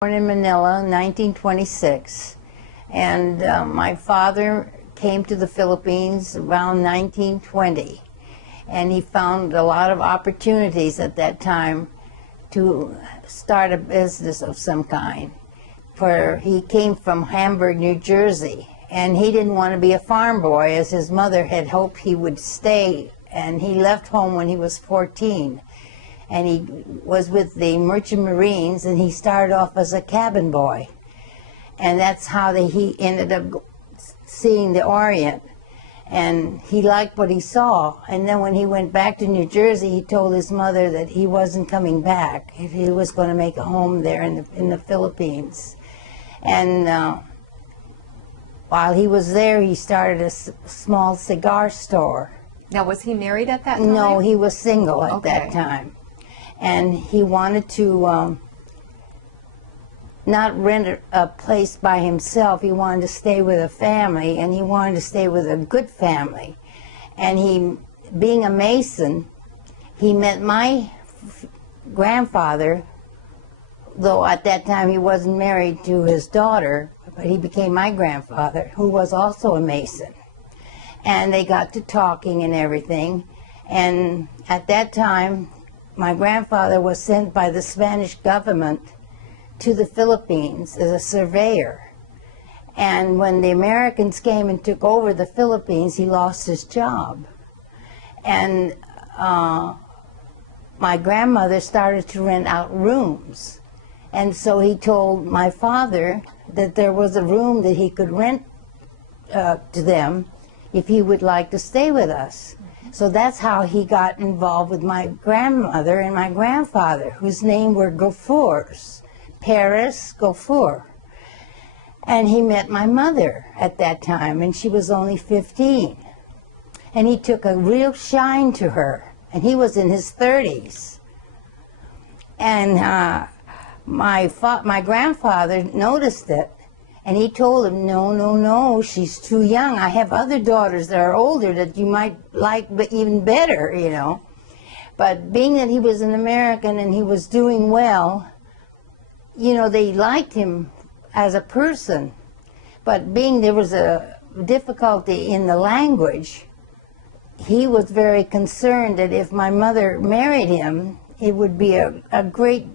Born in Manila in 1926, and my father came to the Philippines around 1920, and he found a lot of opportunities at that time to start a business of some kind. For he came from Hamburg, New Jersey, and he didn't want to be a farm boy, as his mother had hoped he would stay, and he left home when he was 14. And he was with the Merchant Marines, and he started off as a cabin boy. And that's how he ended up seeing the Orient. And he liked what he saw. And then when he went back to New Jersey, he told his mother that he wasn't coming back. He was going to make a home there in the Philippines. And while he was there, he started a small cigar store. Now, was he married at that time? No, he was single at that time. And he wanted to not rent a place by himself. He wanted to stay with a family, and he wanted to stay with a good family. And he, being a Mason, he met my grandfather, though at that time he wasn't married to his daughter, but he became my grandfather, who was also a Mason. And they got to talking and everything. And at that time, my grandfather was sent by the Spanish government to the Philippines as a surveyor. And when the Americans came and took over the Philippines, he lost his job. And my grandmother started to rent out rooms. And so he told my father that there was a room that he could rent to them if he would like to stay with us. So that's how he got involved with my grandmother and my grandfather, whose name were Gauffours, Paris Gauffour. And he met my mother at that time, and she was only 15. And he took a real shine to her, and he was in his 30s. And my grandfather noticed it, and he told him, no, she's too young. I have other daughters that are older that you might like even better, you know. But being that he was an American and he was doing well, you know, they liked him as a person. But being there was a difficulty in the language, he was very concerned that if my mother married him, it would be a great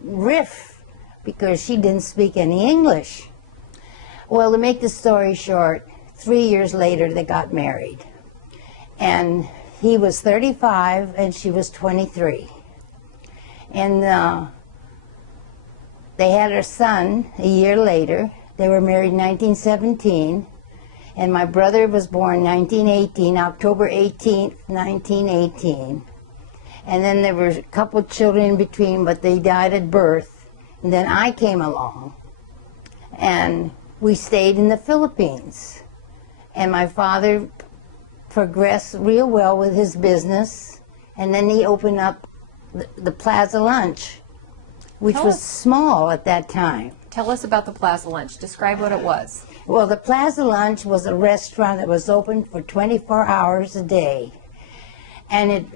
rift because she didn't speak any English. Well, to make the story short, 3 years later they got married. And he was 35 and she was 23. And they had a son a year later. They were married in 1917. And my brother was born 1918, October 18th, 1918. And then there were a couple children in between, but they died at birth. And then I came along. And we stayed in the Philippines, and my father progressed real well with his business, and then he opened up the Plaza Lunch, which was small at that time. Tell us about the Plaza Lunch. Describe what it was. Well, the Plaza Lunch was a restaurant that was open for 24 hours a day, and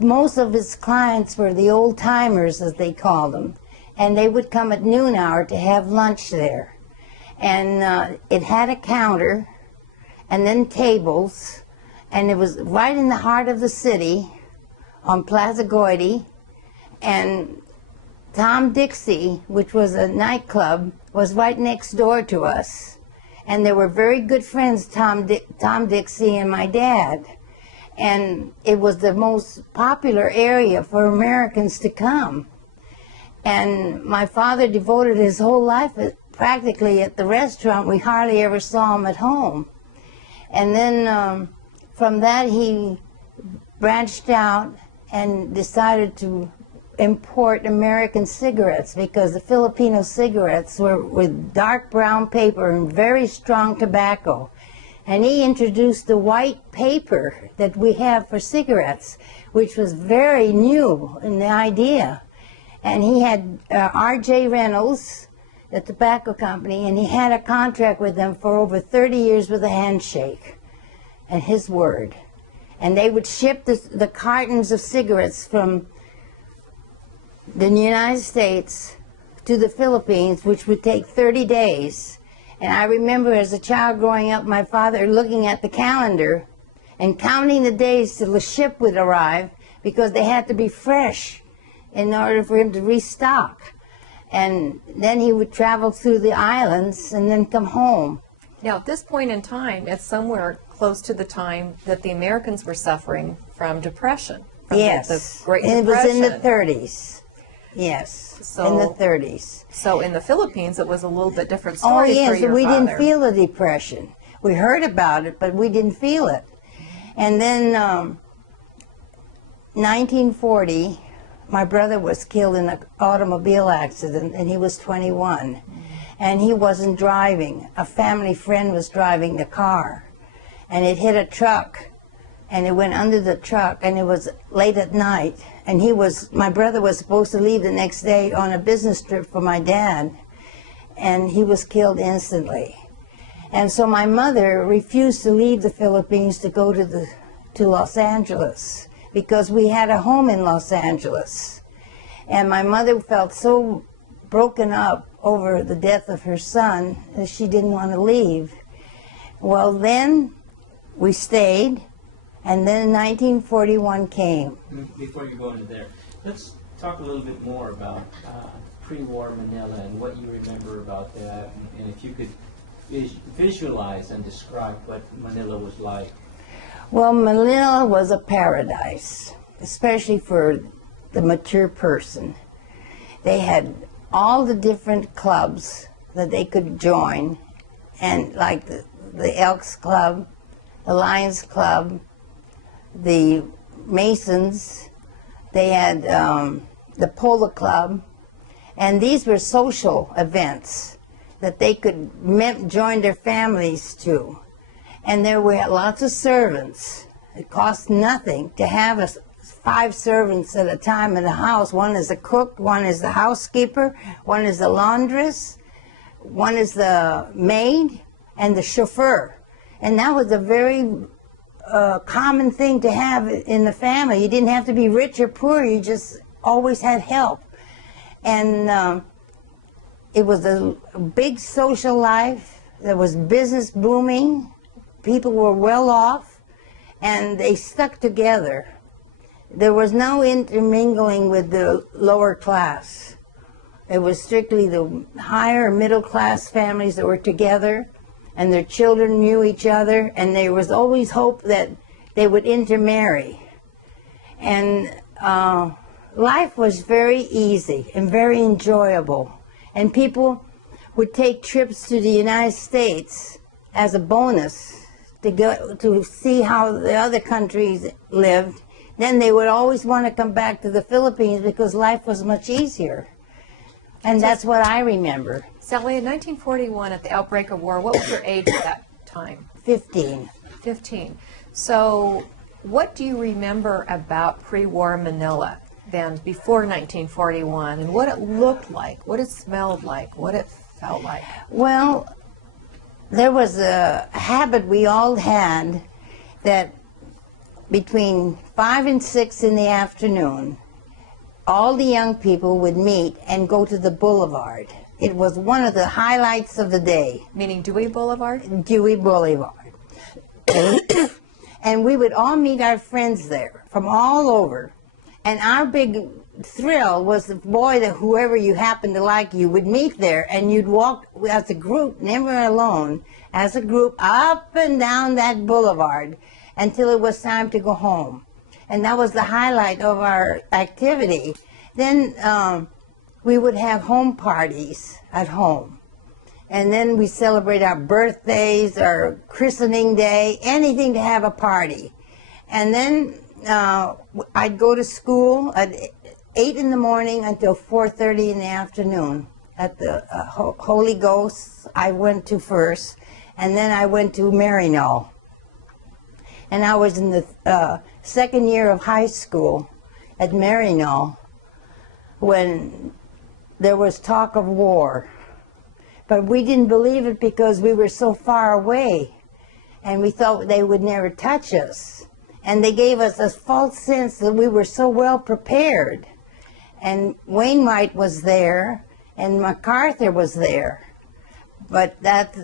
most of its clients were the old-timers, as they called them. And they would come at noon hour to have lunch there. And it had a counter and then tables, and it was right in the heart of the city on Plaza Goiti. And Tom Dixie, which was a nightclub, was right next door to us. And they were very good friends, Tom Dixie and my dad. And it was the most popular area for Americans to come. And my father devoted his whole life practically at the restaurant. We hardly ever saw him at home. And then from that he branched out and decided to import American cigarettes, because the Filipino cigarettes were with dark brown paper and very strong tobacco. And he introduced the white paper that we have for cigarettes, which was very new in the idea. And he had R.J. Reynolds, the tobacco company, and he had a contract with them for over 30 years with a handshake and his word. And they would ship the cartons of cigarettes from the United States to the Philippines, which would take 30 days. And I remember as a child growing up, my father looking at the calendar and counting the days till the ship would arrive, because they had to be fresh in order for him to restock. And then he would travel through the islands and then come home. Now, at this point in time, it's somewhere close to the time that the Americans were suffering from depression. From Yes, the Great and it Depression. was in the 30s. Yes, in the 30s. So in the Philippines, it was a little bit different Oh story for yes, your we father. didn't feel the depression. We heard about it, but we didn't feel it. And then 1940, my brother was killed in an automobile accident, and he was 21. And he wasn't driving. A family friend was driving the car. And it hit a truck, and it went under the truck, and it was late at night. And my brother was supposed to leave the next day on a business trip for my dad, and he was killed instantly. And so my mother refused to leave the Philippines to go to Los Angeles, because we had a home in Los Angeles. And my mother felt so broken up over the death of her son that she didn't want to leave. Well, then we stayed, and then 1941 came. Before you go into there, let's talk a little bit more about pre-war Manila and what you remember about that, and if you could visualize and describe what Manila was like. Well, Manila was a paradise, especially for the mature person. They had all the different clubs that they could join, and like the Elks Club, the Lions Club, the Masons, they had the Polo Club, and these were social events that they could join their families to. And there were lots of servants. It cost nothing to have 5 servants at a time in the house. One is the cook, one is the housekeeper, one is the laundress, one is the maid, and the chauffeur. And that was a very common thing to have in the family. You didn't have to be rich or poor, you just always had help. And it was a big social life. There was business booming. People were well off, and they stuck together. There was no intermingling with the lower class. It was strictly the higher middle class families that were together, and their children knew each other, and there was always hope that they would intermarry. And life was very easy and very enjoyable. And people would take trips to the United States as a bonus to go to see how the other countries lived. Then they would always want to come back to the Philippines because life was much easier. And that's what I remember. Sally, in 1941, at the outbreak of war, what was your age at that time? 15. 15. So what do you remember about pre-war Manila then, before 1941, and what it looked like, what it smelled like, what it felt like? Well, there was a habit we all had that between 5 and 6 in the afternoon, all the young people would meet and go to the boulevard. It was one of the highlights of the day. Meaning Dewey Boulevard? Dewey Boulevard. And we would all meet our friends there from all over. And our big thrill was the boy that whoever you happened to like, you would meet there, and you'd walk as a group, never alone, as a group up and down that boulevard until it was time to go home. And that was the highlight of our activity. Then we would have home parties at home. And then we celebrate our birthdays, our christening day, anything to have a party. And then I'd go to school at 8 in the morning until 4:30 in the afternoon. At the Holy Ghost, I went to first, and then I went to Maryknoll. And I was in the second year of high school at Maryknoll when there was talk of war. But we didn't believe it because we were so far away, and we thought they would never touch us. And they gave us a false sense that we were so well prepared. And Wainwright was there, and MacArthur was there. But that's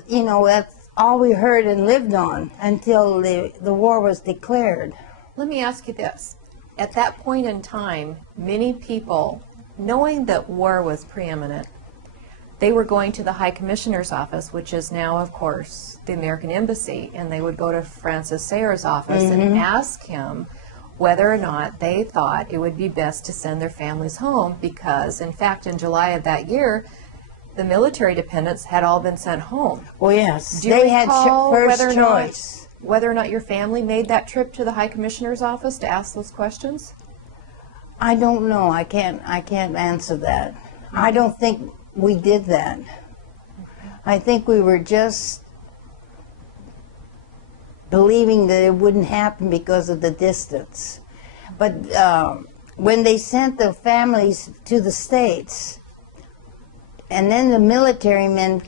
all we heard and lived on until the war was declared. Let me ask you this. At that point in time, many people, knowing that war was preeminent, they were going to the High Commissioner's office, which is now, of course, the American Embassy, and they would go to Francis Sayre's office and ask him whether or not they thought it would be best to send their families home, because, in fact, in July of that year, the military dependents had all been sent home. Well, yes, Do you they had recall first choice. whether or not your family made that trip to the High Commissioner's office to ask those questions? I don't know. I can't answer that. I don't think we did that. I think we were just believing that it wouldn't happen because of the distance. But when they sent the families to the States, and then the military men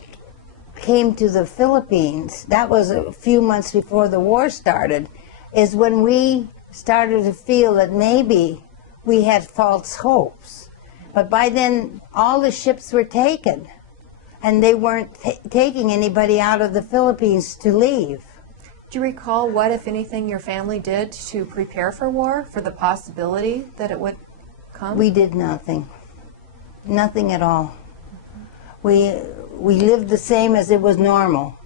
came to the Philippines, that was a few months before the war started, is when we started to feel that maybe we had false hopes. But by then, all the ships were taken, and they weren't taking anybody out of the Philippines to leave. Do you recall what, if anything, your family did to prepare for war, for the possibility that it would come? We did nothing. Nothing at all. We lived the same as it was normal.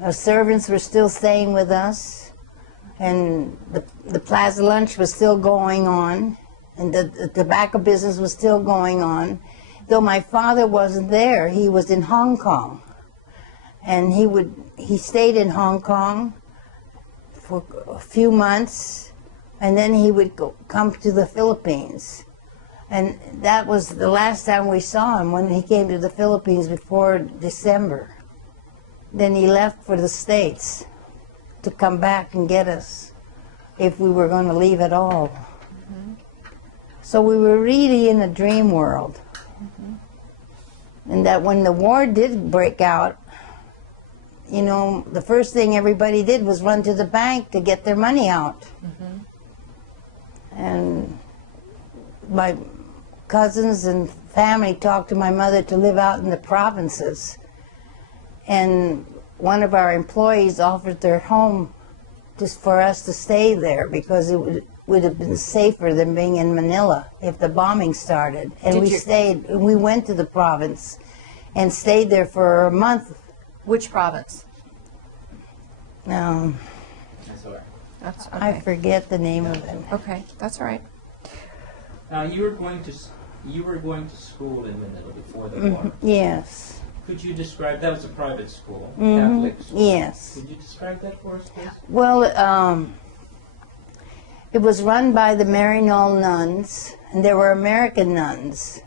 Our servants were still staying with us, and the Plaza Lunch was still going on, and the tobacco business was still going on. Though my father wasn't there, he was in Hong Kong. And he stayed in Hong Kong for a few months, and then he would come to the Philippines. And that was the last time we saw him, when he came to the Philippines before December. Then he left for the States to come back and get us if we were going to leave at all. So we were really in a dream world. And that when the war did break out, the first thing everybody did was run to the bank to get their money out. And my cousins and family talked to my mother to live out in the provinces. And one of our employees offered their home just for us to stay there, because it would have been safer than being in Manila if the bombing started. And we went to the province and stayed there for a month. Which province? No, That's all right. That's okay. I forget the name of it. Okay, that's all right. Now, you were going to school in Manila before the war. Yes. Could you describe, that was a private school, Catholic school? Yes. Could you describe that for us, please? Well, it was run by the Maryknoll nuns, and there were American nuns.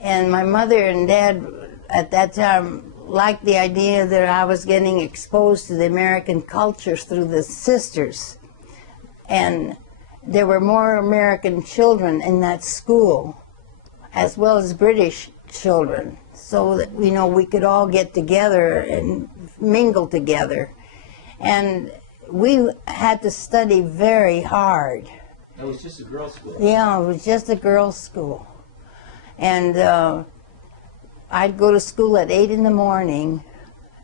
And my mother and dad at that time liked the idea that I was getting exposed to the American cultures through the sisters. And there were more American children in that school, as well as British children, so that we could all get together and mingle together. And we had to study very hard. It was just a girls' school. Yeah, it was just a girls' school. And I'd go to school at 8 in the morning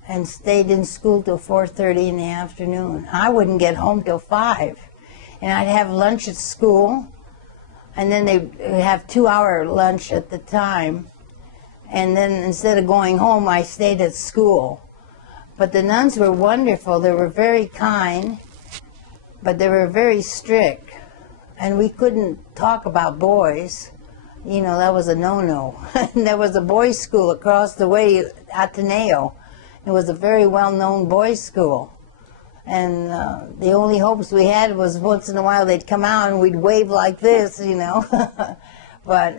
and stayed in school till 4:30 in the afternoon. I wouldn't get home till 5. And I'd have lunch at school, and then they'd have 2-hour lunch at the time. And then instead of going home, I stayed at school. But the nuns were wonderful. They were very kind, but they were very strict. And we couldn't talk about boys. That was a no-no. There was a boys' school across the way, Ateneo. It was a very well-known boys' school. And the only hopes we had was once in a while they'd come out and we'd wave like this, But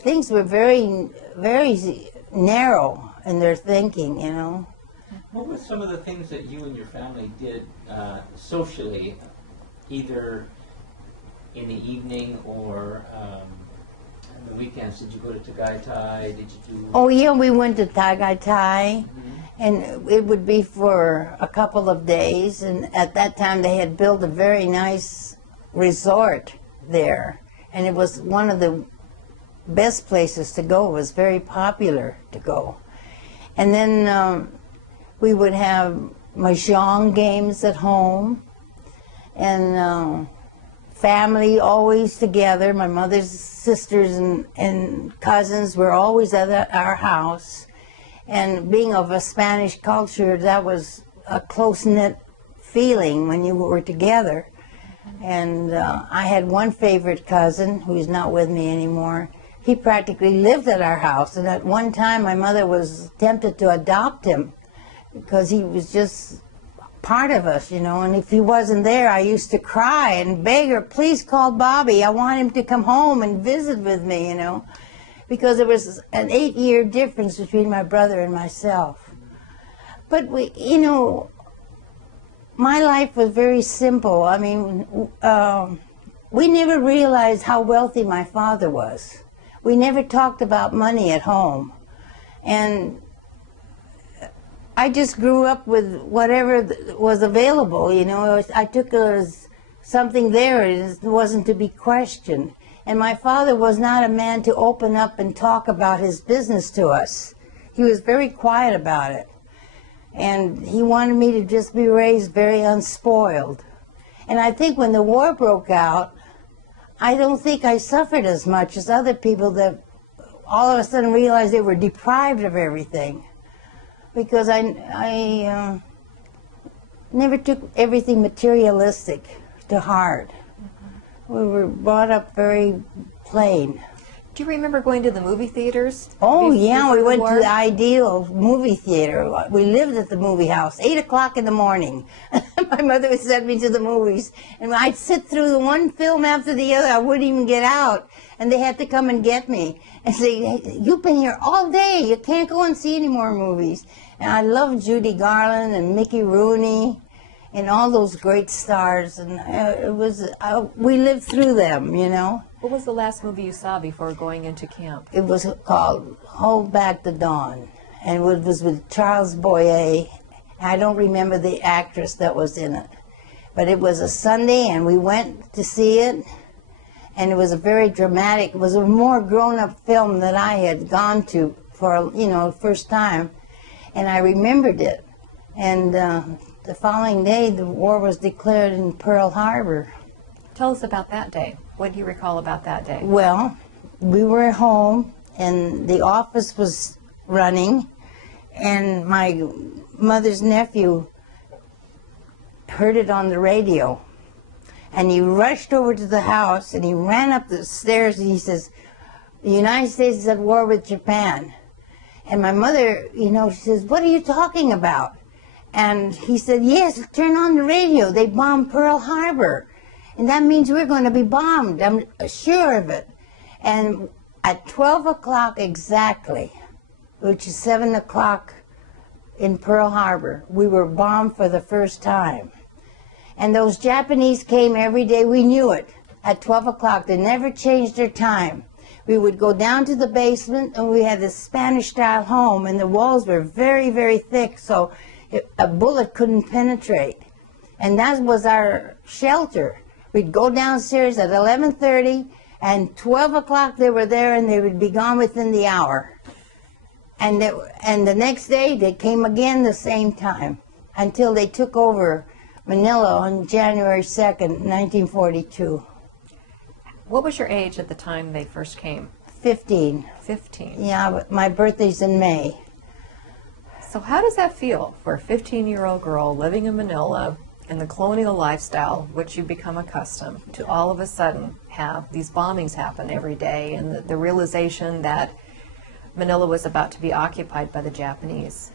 things were very, very narrow in their thinking, What were some of the things that you and your family did socially, either in the evening or on the weekends? Did you go to Tagaytay? Did you do... Oh, yeah, we went to Tagaytay. And it would be for a couple of days, and at that time they had built a very nice resort there, and it was one of the best places to go. It was very popular to go. And then we would have mahjong games at home, and family always together. My mother's sisters and cousins were always at our house. And being of a Spanish culture, that was a close-knit feeling when you were together. And I had one favorite cousin who's not with me anymore. He practically lived at our house, and at one time my mother was tempted to adopt him because he was just part of us, you know. And if he wasn't there, I used to cry and beg her, please call Bobby. I want him to come home and visit with me, you know, because there was an 8-year difference between my brother and myself. But we, you know, my life was very simple. I mean, we never realized how wealthy my father was. We never talked about money at home. And I just grew up with whatever was available, you know. I took it as something there. It wasn't to be questioned. And my father was not a man to open up and talk about his business to us. He was very quiet about it. And he wanted me to just be raised very unspoiled. And I think when the war broke out, I don't think I suffered as much as other people that all of a sudden realized they were deprived of everything. Because I never took everything materialistic to heart. We were brought up very plain. Do you remember going to the movie theaters? Oh, yeah, we went to the Ideal movie theater. We lived at the movie house, 8 o'clock in the morning. My mother would send me to the movies, and I'd sit through the one film after the other. I wouldn't even get out, and they had to come and get me and say, hey, you've been here all day. You can't go and see any more movies. And I loved Judy Garland and Mickey Rooney and all those great stars, and it was we lived through them, you know. What was the last movie you saw before going into camp? It was called Hold Back the Dawn, and it was with Charles Boyer. I don't remember the actress that was in it, but it was a Sunday, and we went to see it, and it was a very dramatic. It was a more grown-up film that I had gone to for, you know, first time, and I remembered it. And the following day, the war was declared in Pearl Harbor. Tell us about that day. What do you recall about that day? Well, we were at home, and the office was running, and my mother's nephew heard it on the radio, and he rushed over to the house, and he ran up the stairs, and he says, the United States is at war with Japan. And my mother, you know, she says, what are you talking about? And he said, yes, turn on the radio. They bombed Pearl Harbor. And that means we're going to be bombed. I'm sure of it. And at 12 o'clock exactly, which is 7 o'clock in Pearl Harbor, we were bombed for the first time. And those Japanese came every day. We knew it. At 12 o'clock, they never changed their time. We would go down to the basement, and we had this Spanish-style home, and the walls were very, very thick, so a bullet couldn't penetrate. And that was our shelter. We'd go downstairs at 11:30, and 12 o'clock they were there, and they would be gone within the hour. And the next day they came again the same time until they took over Manila on January 2nd, 1942. What was your age at the time they first came? 15. 15. Yeah, but my birthday's in May. So how does that feel for a 15-year-old girl living in Manila in the colonial lifestyle, which you become accustomed to, all of a sudden have these bombings happen every day, and the realization that Manila was about to be occupied by the Japanese?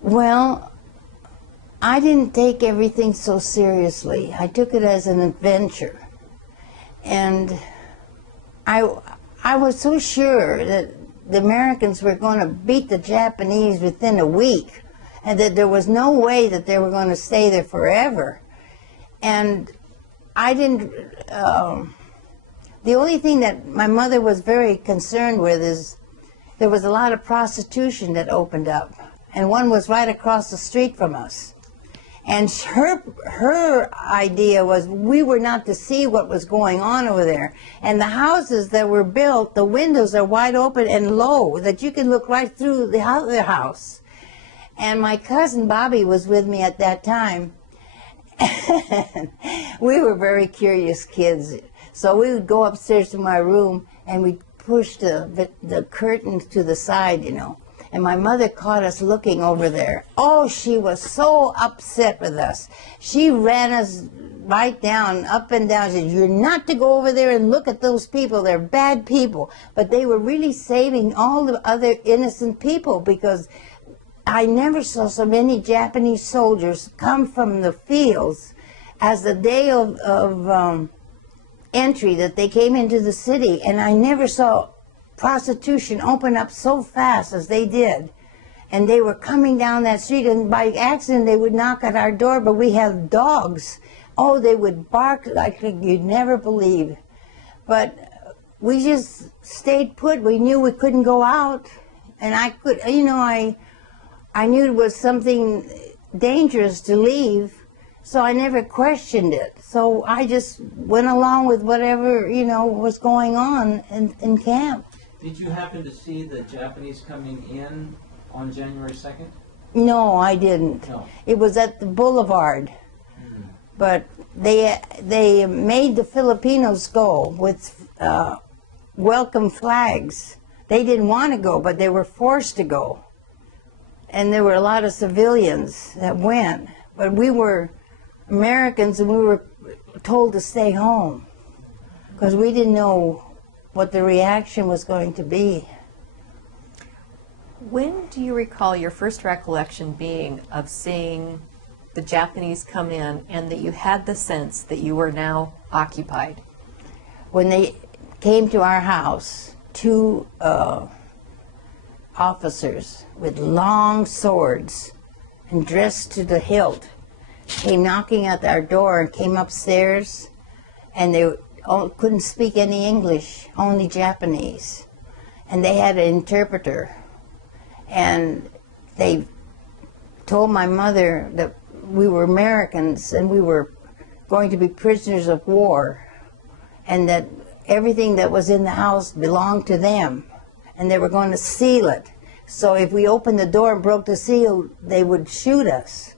Well, I didn't take everything so seriously. I took it as an adventure. And I was so sure that the Americans were going to beat the Japanese within a week, and that there was no way that they were going to stay there forever. And I didn't, the only thing that my mother was very concerned with is there was a lot of prostitution that opened up, and one was right across the street from us. And her idea was we were not to see what was going on over there. And the houses that were built, the windows are wide open and low, that you can look right through the other house. And my cousin Bobby was with me at that time. We were very curious kids. So we would go upstairs to my room and we'd push the curtains to the side, you know. And my mother caught us looking over there. Oh, she was so upset with us. She ran us right down, up and down. She said, "You're not to go over there and look at those people. They're bad people." But they were really saving all the other innocent people, because I never saw so many Japanese soldiers come from the fields as the day of entry that they came into the city. And I never saw prostitution open up so fast as they did. And they were coming down that street, and by accident they would knock at our door, but we had dogs. Oh, they would bark like you'd never believe. But we just stayed put. We knew we couldn't go out. And I could, you know, I knew it was something dangerous to leave, so I never questioned it. So I just went along with whatever, you know, was going on in camp. Did you happen to see the Japanese coming in on January 2nd? No, I didn't. No. It was at the boulevard. But they made the Filipinos go with welcome flags. They didn't want to go, but they were forced to go. And there were a lot of civilians that went. But we were Americans, and we were told to stay home because we didn't know what the reaction was going to be. When do you recall your first recollection being of seeing the Japanese come in and that you had the sense that you were now occupied? When they came to our house, two officers with long swords and dressed to the hilt came knocking at our door and came upstairs, and they couldn't speak any English, only Japanese. And they had an interpreter. And they told my mother that we were Americans and we were going to be prisoners of war, and that everything that was in the house belonged to them, and they were going to seal it. So if we opened the door and broke the seal, they would shoot us.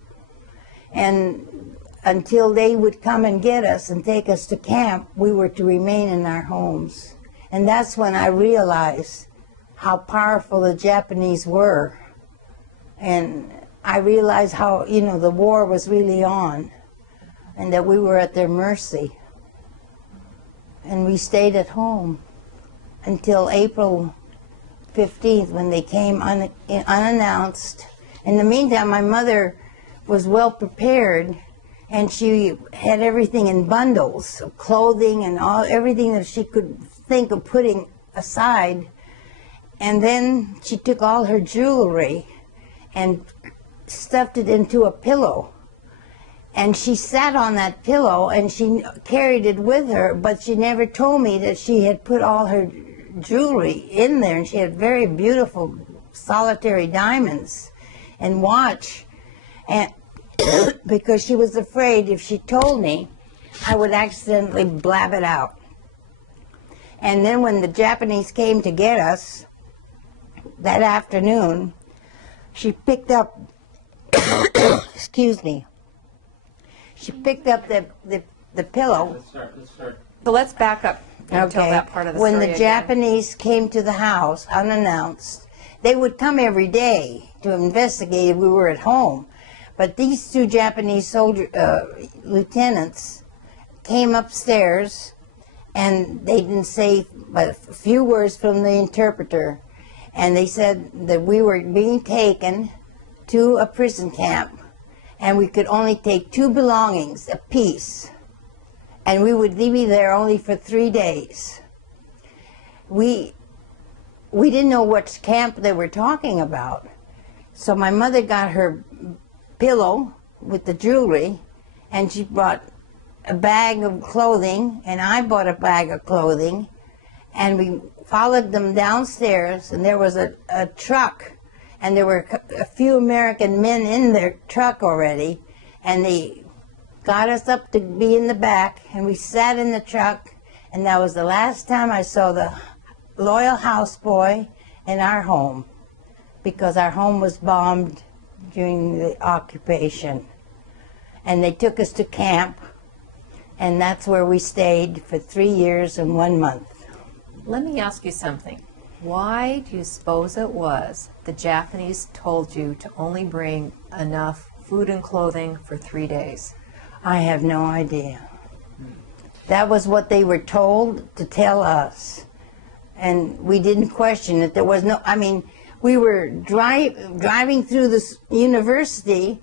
And until they would come and get us and take us to camp, we were to remain in our homes. And that's when I realized how powerful the Japanese were. And I realized how, you know, the war was really on and that we were at their mercy. And we stayed at home until April 15th, when they came unannounced. In the meantime, my mother was well prepared, and she had everything in bundles of clothing and everything that she could think of putting aside. And then she took all her jewelry and stuffed it into a pillow. And she sat on that pillow and she carried it with her, but she never told me that she had put all her jewelry in there. And she had very beautiful solitary diamonds and watch. And because she was afraid if she told me, I would accidentally blab it out. And then when the Japanese came to get us that afternoon, she picked up, excuse me, she picked up the pillow. Let's start. So let's back up and tell that part of the story When the again. Japanese came to the house unannounced, they would come every day to investigate if we were at home. But these two Japanese lieutenants came upstairs, and they didn't say but a few words from the interpreter. And they said that we were being taken to a prison camp, and we could only take 2 belongings apiece, and we would be there only for 3 days. We didn't know what camp they were talking about. So my mother got her pillow with the jewelry, and she brought a bag of clothing, and I bought a bag of clothing, and we followed them downstairs, and there was a truck, and there were a few American men in their truck already, And they got us up to be in the back, and we sat in the truck, and that was the last time I saw the loyal houseboy in our home, because our home was bombed during the occupation. And they took us to camp, and that's where we stayed for 3 years and 1 month. Let me ask you something. Why do you suppose it was the Japanese told you to only bring enough food and clothing for 3 days? I have no idea. That was what they were told to tell us. And we didn't question it. There was no, I mean, we were driving through this university.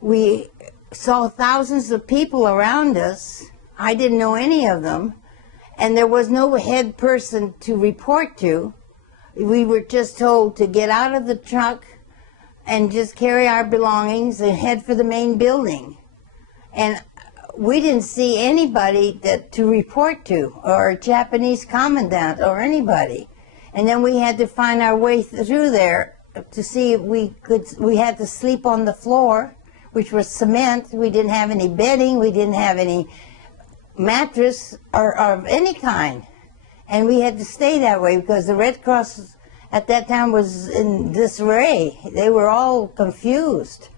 We saw thousands of people around us. I didn't know any of them. And there was no head person to report to. We were just told to get out of the truck and just carry our belongings and head for the main building. And we didn't see anybody to report to, or a Japanese commandant or anybody. And then we had to find our way through there to see if we had to sleep on the floor, which was cement. We didn't have any bedding, we didn't have any mattress or of any kind. And we had to stay that way because the Red Cross at that time was in disarray. They were all confused.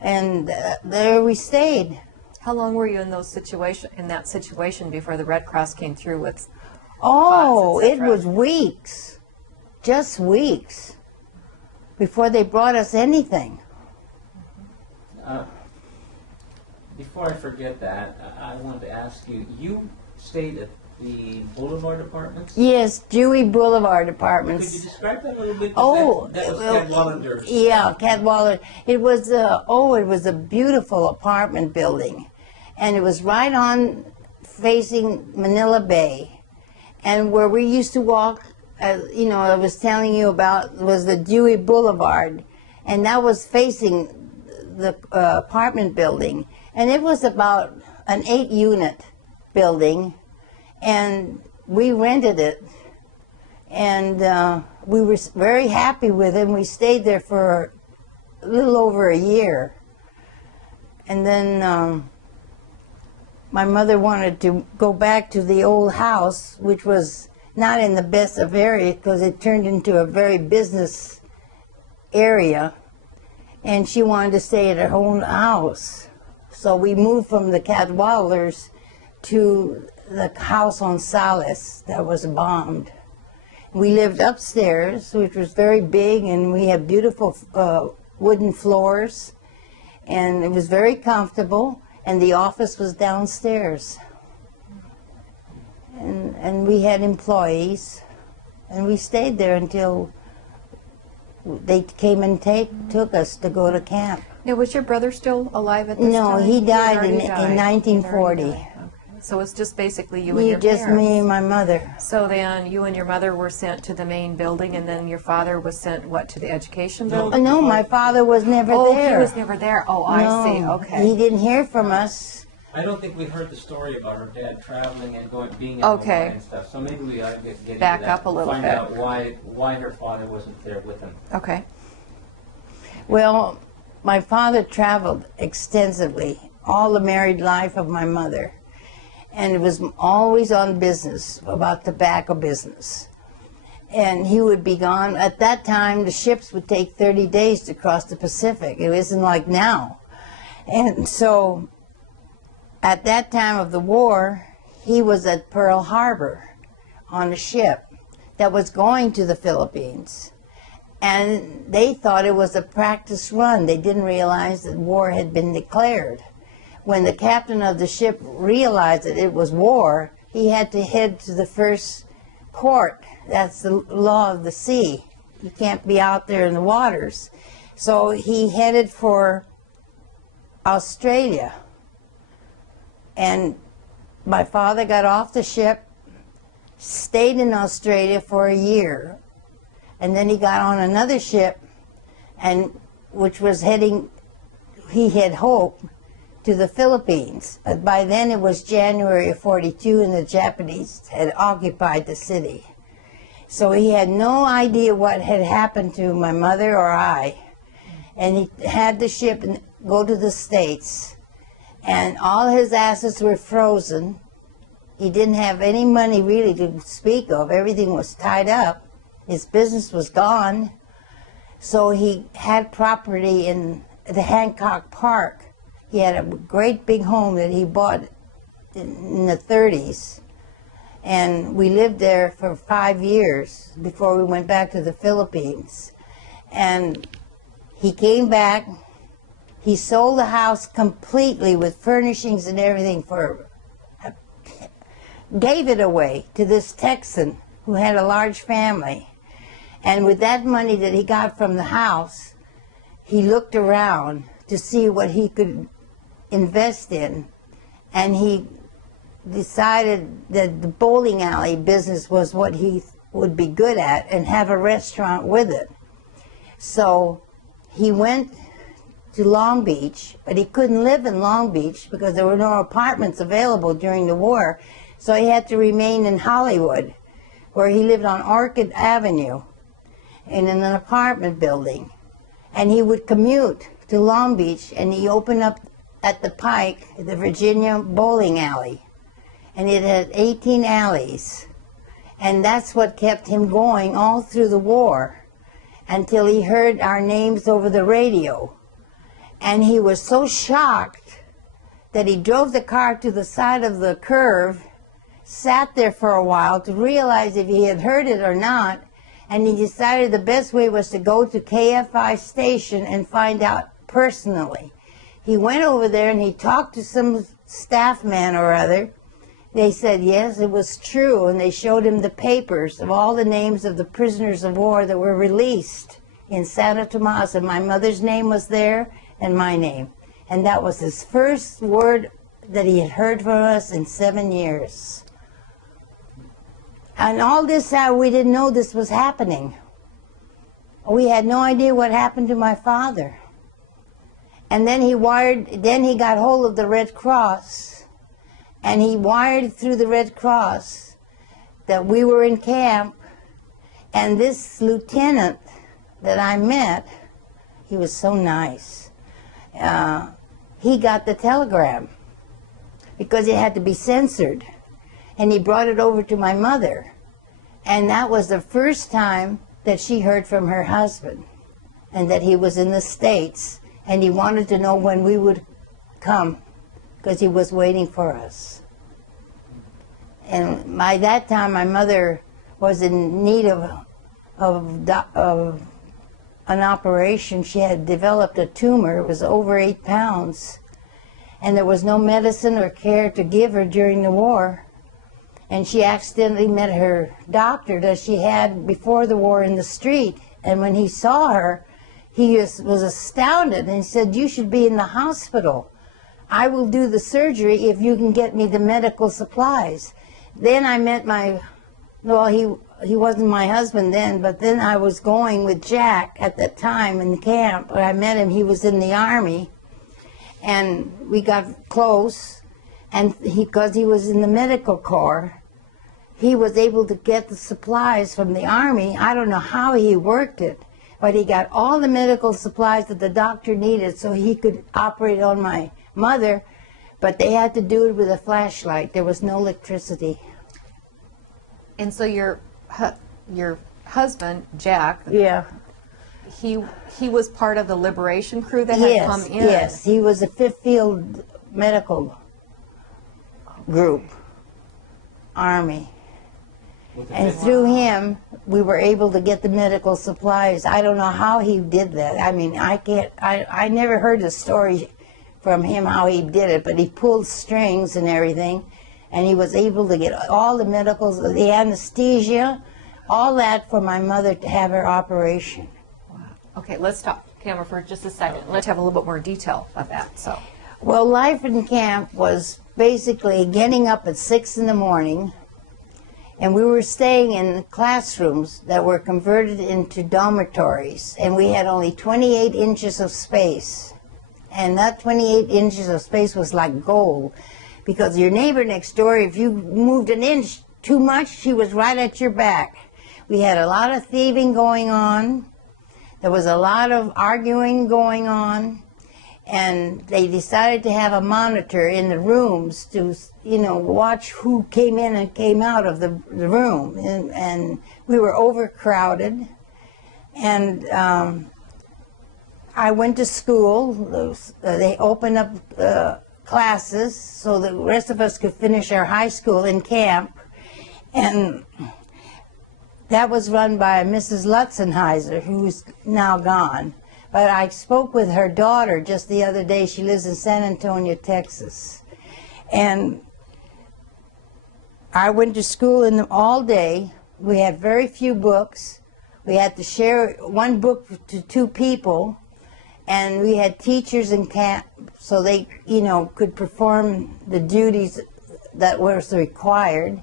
And there we stayed. How long were you in that situation before the Red Cross came through with Oh, pots, et it cetera? was weeks, just weeks, before they brought us anything. Before I forget that, I wanted to ask you, you stayed at the Boulevard Apartments? Yes, Dewey Boulevard Could you Apartments. describe that a little bit? Oh, that was well, Cadwallader's. Yeah, Cadwallader. It was it was a beautiful apartment building, and it was right on facing Manila Bay, and where we used to walk. You know, I was telling you about was the Dewey Boulevard, and that was facing the apartment building, and it was about an 8-unit building. And we rented it, and we were very happy with it. And we stayed there for a little over a year. And then my mother wanted to go back to the old house, which was not in the best of area because it turned into a very business area. And she wanted to stay at her own house. So we moved from the Cadwalladers to the house on Salis that was bombed. We lived upstairs, which was very big, and we had beautiful wooden floors, and it was very comfortable, and the office was downstairs. And we had employees, and we stayed there until they came and took us to go to camp. Now, was your brother still alive at this No, time? he died already in died. He had already 1940. died. Okay. So it's just basically you and your Just parents. me and my mother. So then you and your mother were sent to the main building, and then your father was sent, what, to the education building? No, my father was never Oh, there. he was never there. Oh, I see. No, Okay. He didn't hear from us. I don't think we heard the story about her dad traveling and being in Okay. Hawaii and stuff. So maybe we ought to get Back into that up a little find bit. out why her father wasn't there with him. Okay. Well, my father traveled extensively, all the married life of my mother. And it was always on business, about tobacco business. And he would be gone. At that time, the ships would take 30 days to cross the Pacific. It isn't like now. And so, at that time of the war, he was at Pearl Harbor on a ship that was going to the Philippines. And they thought it was a practice run. They didn't realize that war had been declared. When the captain of the ship realized that it was war, he had to head to the first port. That's the law of the sea. You can't be out there in the waters. So he headed for Australia. And my father got off the ship, stayed in Australia for a year, and then he got on another ship, and which was heading, he had hoped, to the Philippines. But by then it was January of '42, and the Japanese had occupied the city. So he had no idea what had happened to my mother or I. And he had the ship, and go to the States, and all his assets were frozen. He didn't have any money really to speak of. Everything was tied up. His business was gone. So he had property in the Hancock Park. He had a great big home that he bought in the 30s. And we lived there for 5 years before we went back to the Philippines. And he came back. He sold the house completely with furnishings and everything gave it away to this Texan who had a large family. And with that money that he got from the house, he looked around to see what he could invest in. And he decided that the bowling alley business was what he would be good at and have a restaurant with it. So he went to Long Beach, but he couldn't live in Long Beach because there were no apartments available during the war. So he had to remain in Hollywood, where he lived on Orchid Avenue in an apartment building. And he would commute to Long Beach, and he opened up at the Pike, the Virginia bowling alley. And it had 18 alleys. And that's what kept him going all through the war until he heard our names over the radio. And he was so shocked that he drove the car to the side of the curve, sat there for a while to realize if he had heard it or not, and he decided the best way was to go to KFI station and find out personally. He went over there and he talked to some staff man or other. They said, yes, it was true, and they showed him the papers of all the names of the prisoners of war that were released in Santo Tomas, and my mother's name was there, and my name. And that was his first word that he had heard from us in 7 years. And all this time, we didn't know this was happening. We had no idea what happened to my father. And then he got hold of the Red Cross, and he wired through the Red Cross that we were in camp, and this lieutenant that I met, he was so nice. He got the telegram because it had to be censored. And he brought it over to my mother. And that was the first time that she heard from her husband and that he was in the States. And he wanted to know when we would come because he was waiting for us. And by that time, my mother was in need of an operation. She had developed a tumor. It was over 8 pounds. And there was no medicine or care to give her during the war. And she accidentally met her doctor that she had before the war in the street. And when he saw her, he was astounded and he said, you should be in the hospital. I will do the surgery if you can get me the medical supplies. Then I met he wasn't my husband then, but then I was going with Jack at that time in the camp. I met him, he was in the Army, and we got close, and because he was in the medical corps, he was able to get the supplies from the Army. I don't know how he worked it, but he got all the medical supplies that the doctor needed so he could operate on my mother, but they had to do it with a flashlight. There was no electricity. And so your husband, Jack, Yeah. he was part of the liberation crew that had come in. Yes, he was a Fifth Field Medical Group, Army. And through him, we were able to get the medical supplies. I don't know how he did that. I mean, I never heard the story from him how he did it, but he pulled strings and everything, and he was able to get all the medicals, the anesthesia, all that for my mother to have her operation. Wow. Okay, let's stop camera for just a second. Let's have a little bit more detail of that. So, well, life in camp was basically getting up at 6 in the morning, and we were staying in classrooms that were converted into dormitories, and we had only 28 inches of space. And that 28 inches of space was like gold, because your neighbor next door, if you moved an inch too much, she was right at your back. We had a lot of thieving going on. There was a lot of arguing going on. and they decided to have a monitor in the rooms to, watch who came in and came out of the room. And we were overcrowded. And I went to school. They opened up classes so the rest of us could finish our high school in camp. And that was run by Mrs. Lutzenheiser, who's now gone. But I spoke with her daughter just the other day. She lives in San Antonio, Texas. And I went to school all day. We had very few books. We had to share one book to two people. And we had teachers in camp so they, could perform the duties that was required.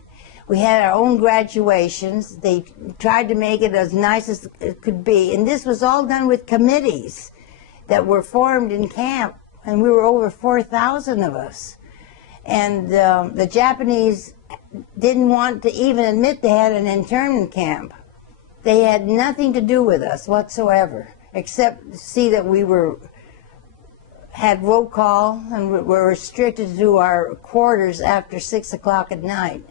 We had our own graduations. They tried to make it as nice as it could be. And this was all done with committees that were formed in camp. And we were over 4,000 of us. And the Japanese didn't want to even admit they had an internment camp. They had nothing to do with us whatsoever, except to see that we had roll call and were restricted to our quarters after 6 o'clock at night.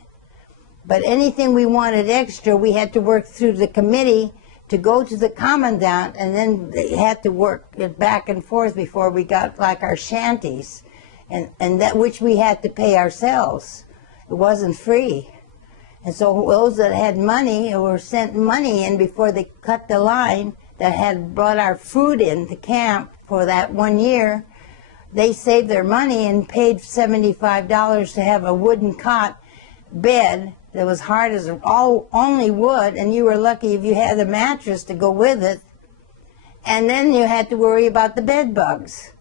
But anything we wanted extra, we had to work through the committee to go to the commandant, and then they had to work it back and forth before we got like our shanties, and that which we had to pay ourselves. It wasn't free. And so those that had money or sent money in before they cut the line that had brought our food in to camp for that 1 year, they saved their money and paid $75 to have a wooden cot bed that was hard as only wood, and you were lucky if you had a mattress to go with it. And then you had to worry about the bed bugs.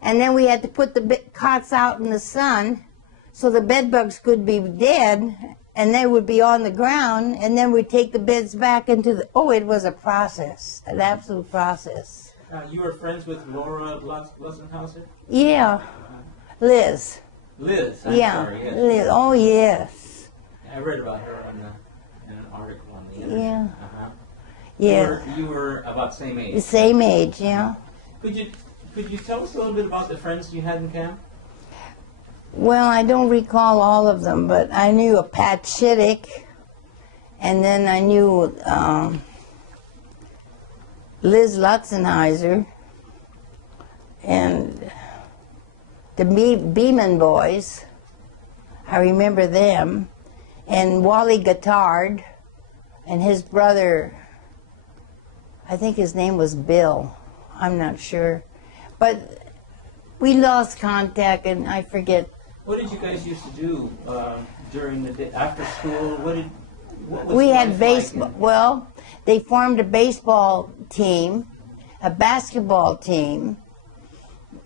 And then we had to put the cots out in the sun so the bed bugs could be dead, and they would be on the ground, and then we'd take the beds back into it was a process, an absolute process. You were friends with Laura Lutzenhauser? Yeah, Liz. Liz, I'm sorry, yes. Liz, oh yes. I read about her in an article on the internet. Yeah. Uh-huh. Yeah. You were about the same age. The same age, yeah. Could you tell us a little bit about the friends you had in camp? Well, I don't recall all of them, but I knew a Pat Shiddick, and then I knew Liz Lutzenheiser, and the Beeman boys. I remember them. And Wally Guittard and his brother, I think his name was Bill, I'm not sure. But we lost contact, and I forget. What did you guys used to do during the day, after school? What was we had life baseball. like? Well, they formed a baseball team, a basketball team,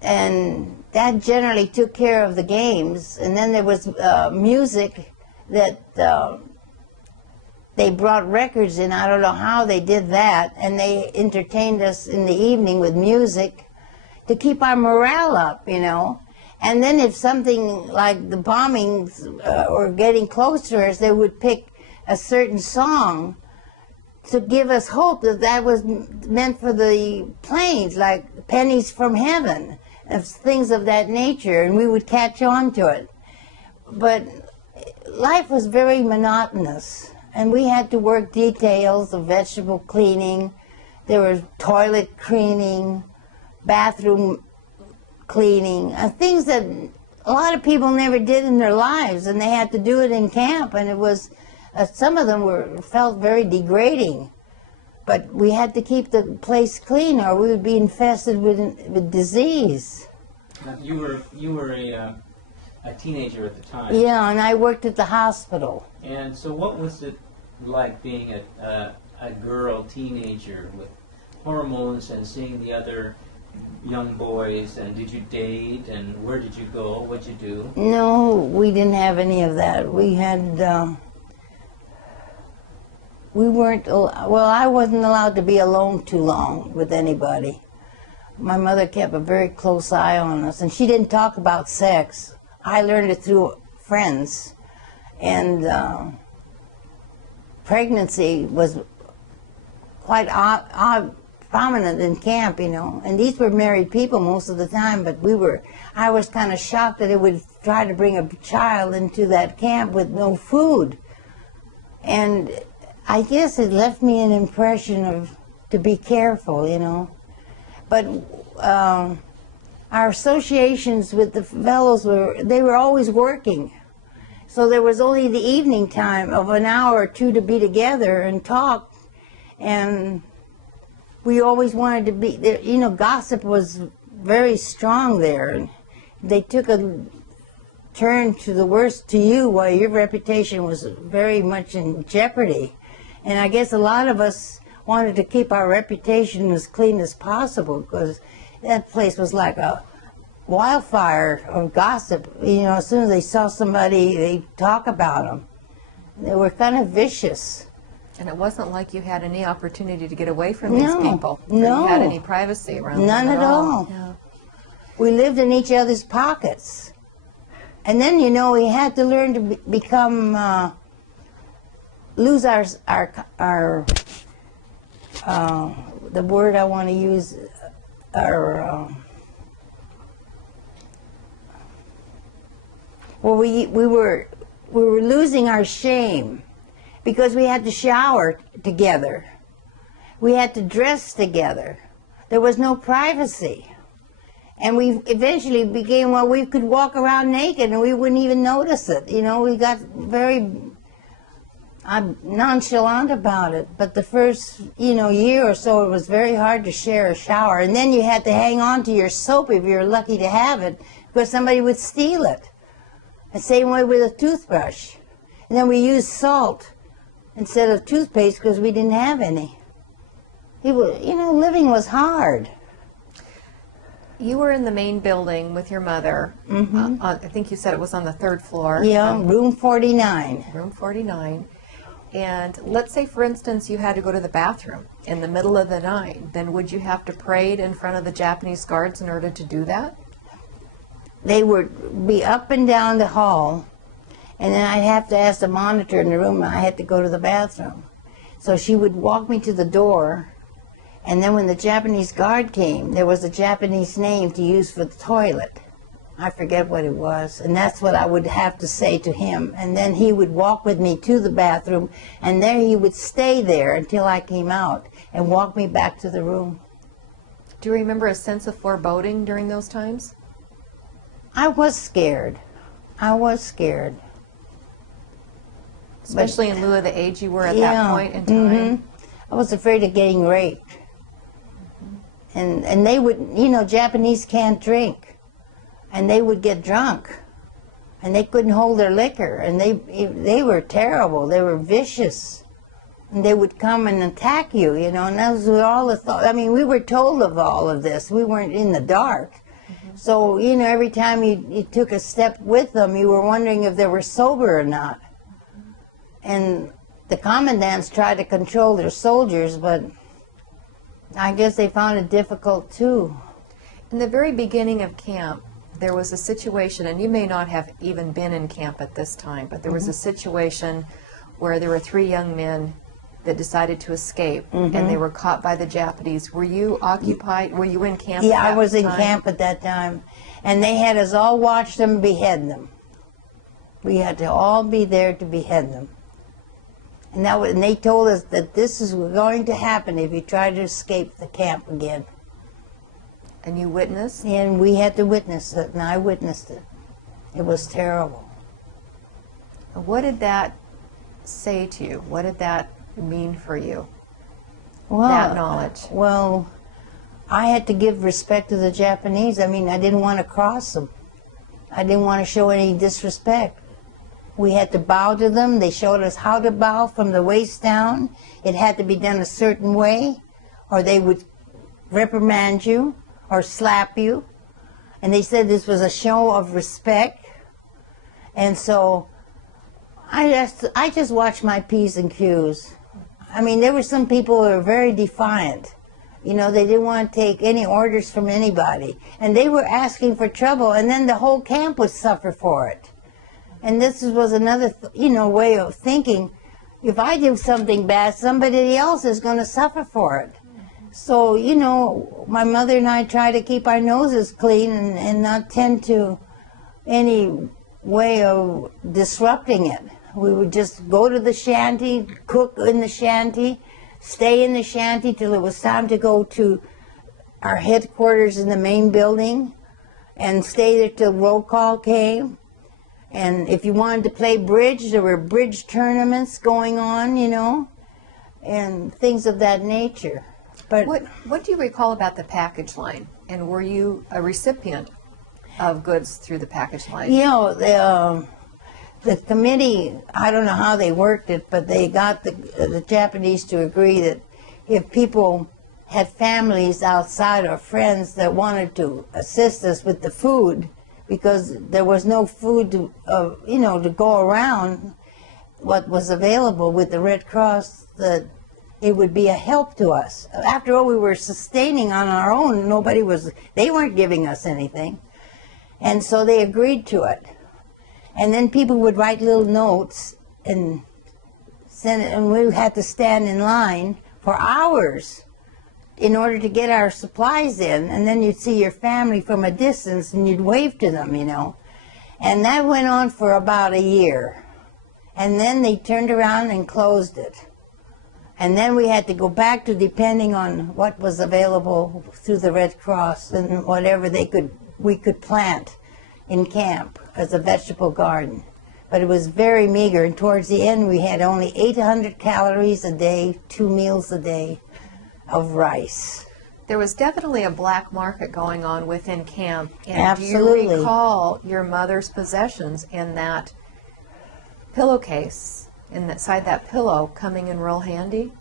and that generally took care of the games. And then there was music that they brought records in. I don't know how they did that, and they entertained us in the evening with music to keep our morale up, And then if something like the bombings were getting close to us, they would pick a certain song to give us hope that was meant for the planes, like Pennies from Heaven, and things of that nature, and we would catch on to it. But life was very monotonous, and we had to work details of vegetable cleaning. There was toilet cleaning, bathroom cleaning, things that a lot of people never did in their lives, and they had to do it in camp, and it was, some of them felt very degrading. But we had to keep the place clean, or we would be infested with disease. Now, you were a teenager at the time. Yeah, and I worked at the hospital. And so what was it like being a girl teenager with hormones and seeing the other young boys, and did you date, and where did you go, what'd you do? No, we didn't have any of that. We had, we weren't, well, I wasn't allowed to be alone too long with anybody. My mother kept a very close eye on us, and she didn't talk about sex. I learned it through friends, and pregnancy was quite prominent in camp, you know. And these were married people most of the time, but I was kind of shocked that it would try to bring a child into that camp with no food. And I guess it left me an impression of to be careful, you know. But our associations with the fellows they were always working. So there was only the evening time of an hour or two to be together and talk. And we always wanted to be there. You know, gossip was very strong there. And they took a turn to the worst to you while your reputation was very much in jeopardy. And I guess a lot of us wanted to keep our reputation as clean as possible, because that place was like a wildfire of gossip. You know, as soon as they saw somebody, they'd talk about them. They were kind of vicious. And it wasn't like you had any opportunity to get away from these people. No. You had any privacy around None them at all. Yeah. We lived in each other's pockets. And then, you know, we had to learn to lose our the word I want to use, we were losing our shame, because we had to shower together. We had to dress together. There was no privacy. And we eventually became, well, we could walk around naked and we wouldn't even notice it. You know, we got very nonchalant about it. But the first, you know, year or so, it was very hard to share a shower. And then you had to hang on to your soap if you were lucky to have it, because somebody would steal it. The same way with a toothbrush. And then we used salt instead of toothpaste because we didn't have any. You know, living was hard. You were in the main building with your mother. I think you said it was on the 3rd floor. Yeah, room 49. Room 49. And let's say, for instance, you had to go to the bathroom in the middle of the night. Then would you have to parade in front of the Japanese guards in order to do that? They would be up and down the hall, and then I'd have to ask the monitor in the room I had to go to the bathroom. So she would walk me to the door, and then when the Japanese guard came, there was a Japanese name to use for the toilet. I forget what it was, and that's what I would have to say to him. And then he would walk with me to the bathroom, and there he would stay there until I came out and walk me back to the room. Do you remember a sense of foreboding during those times? I was scared. I was scared. Especially in lieu of the age you were at that point in time? I was afraid of getting raped. And they would, you know, Japanese can't drink. And they would get drunk. And they couldn't hold their liquor. And they were terrible. They were vicious. And they would come and attack you, you know. And those were all the thoughts. I mean, we were told of all of this. We weren't in the dark. So, you know, every time you took a step with them, you were wondering if they were sober or not. And the commandants tried to control their soldiers, but I guess they found it difficult too. In the very beginning of camp, there was a situation, and you may not have even been in camp at this time, but there was a situation where there were 3 young men that decided to escape, and they were caught by the Japanese. Were you occupied? Were you in camp? Yeah, at that I was in time? camp at that time, and they had us all watch them behead them. We had to all be there to behead them. And they told us that this is going to happen if you try to escape the camp again. And you witnessed? And we had to witness it, and I witnessed it. It was terrible. What did that say to you? What did that mean for you? Well, that knowledge. Well, I had to give respect to the Japanese. I mean, I didn't want to cross them. I didn't want to show any disrespect. We had to bow to them. They showed us how to bow from the waist down. It had to be done a certain way, or they would reprimand you or slap you. And they said this was a show of respect. And so I just watched my P's and Q's. I mean, there were some people who were very defiant. You know, they didn't want to take any orders from anybody. And they were asking for trouble, and then the whole camp would suffer for it. And this was another, way of thinking. If I do something bad, somebody else is going to suffer for it. So, you know, my mother and I try to keep our noses clean and not tend to any way of disrupting it. We would just go to the shanty, cook in the shanty, stay in the shanty till it was time to go to our headquarters in the main building, and stay there till roll call came. And if you wanted to play bridge, there were bridge tournaments going on, you know, and things of that nature. But What do you recall about the package line? And were you a recipient of goods through the package line? you know, the committee, I don't know how they worked it, but they got the Japanese to agree that if people had families outside or friends that wanted to assist us with the food, because there was no food to, you know, to go around what was available with the Red Cross, that it would be a help to us. After all, we were sustaining on our own. They weren't giving us anything. And so they agreed to it. And then people would write little notes and send it, and we had to stand in line for hours in order to get our supplies in. And then you'd see your family from a distance and you'd wave to them, you know. And that went on for about a year. And then they turned around and closed it. And then we had to go back to depending on what was available through the Red Cross and whatever we could plant in camp as a vegetable garden. But it was very meager, and towards the end we had only 800 calories a day, 2 meals a day of rice. There was definitely a black market going on within camp. And Absolutely. do you recall your mother's possessions in that pillowcase, inside that pillow, coming in real handy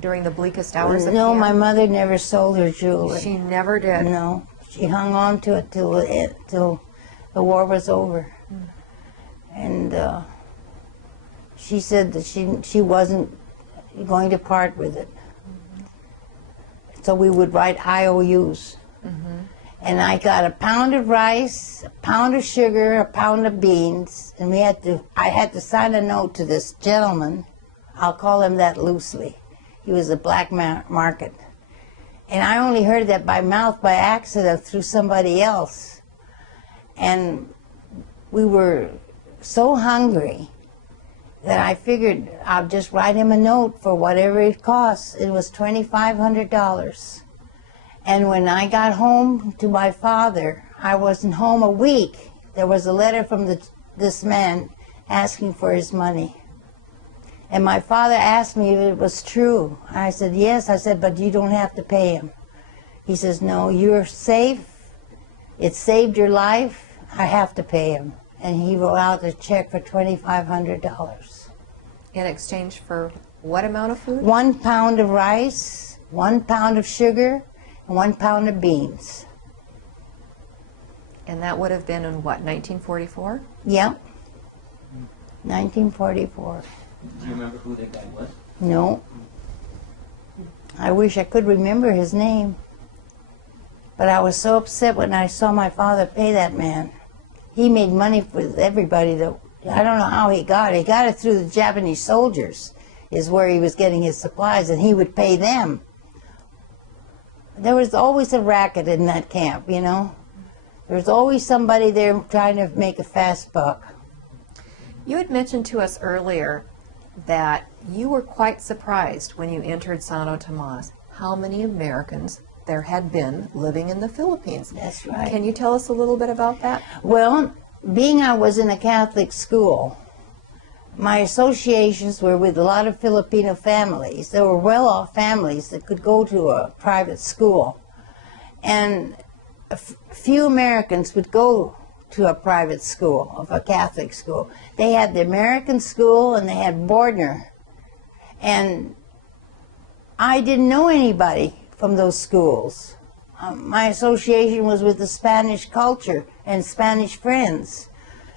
during the bleakest hours of No, camp? my mother never sold her jewelry. She never did. No, she hung on to it till the war was over. And she said that she wasn't going to part with it. So we would write IOUs. And I got a pound of rice, a pound of sugar, a pound of beans, and I had to sign a note to this gentleman. I'll call him that loosely. He was a black market. And I only heard that by mouth by accident through somebody else. And we were so hungry that I figured I'll just write him a note for whatever it costs. It was $2,500. And when I got home to my father, I wasn't home a week. There was a letter from this man asking for his money. And my father asked me if it was true. I said, yes. I said, but you don't have to pay him. He says, no, you're safe. It saved your life. I have to pay him. And he wrote out a check for $2,500. In exchange for what amount of food? 1 pound of rice, 1 pound of sugar, and 1 pound of beans. And that would have been in what, 1944? Yep. 1944. Do you remember who that guy was? No. I wish I could remember his name. But I was so upset when I saw my father pay that man. He made money with everybody. I don't know how he got it. He got it through the Japanese soldiers, is where he was getting his supplies, and he would pay them. There was always a racket in that camp, you know. There was always somebody there trying to make a fast buck. You had mentioned to us earlier that you were quite surprised when you entered Santo Tomas how many Americans there had been living in the Philippines. That's right. Can you tell us a little bit about that? Well, being I was in a Catholic school, my associations were with a lot of Filipino families. There were well-off families that could go to a private school. And few Americans would go to a private school, of a Catholic school. They had the American school and they had Bordner. And I didn't know anybody from those schools. My association was with the Spanish culture and Spanish friends.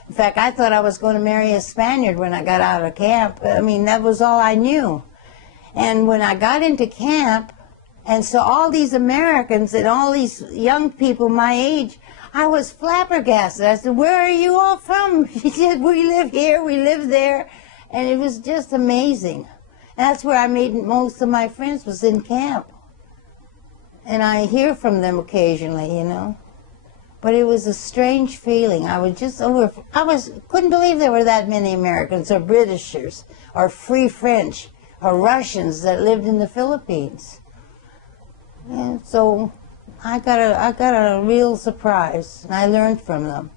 In fact, I thought I was going to marry a Spaniard when I got out of camp. I mean, that was all I knew. And when I got into camp and saw all these Americans and all these young people my age, I was flabbergasted. I said, where are you all from? She said, we live here, we live there. And it was just amazing. That's where I made most of my friends, was in camp. and I hear from them occasionally, you know. But it was a strange feeling. I was just couldn't believe there were that many Americans or Britishers or Free French or Russians that lived in the Philippines. And so I got a real surprise, and I learned from them.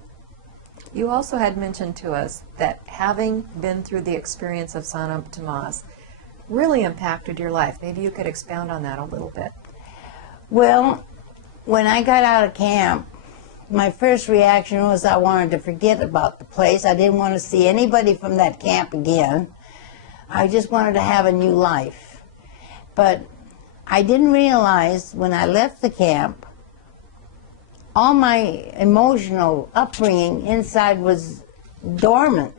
You also had mentioned to us that having been through the experience of Santo Tomas really impacted your life. Maybe you could expound on that a little bit. Well, when I got out of camp, my first reaction was I wanted to forget about the place. I didn't want to see anybody from that camp again. I just wanted to have a new life. But I didn't realize when I left the camp, all my emotional upbringing inside was dormant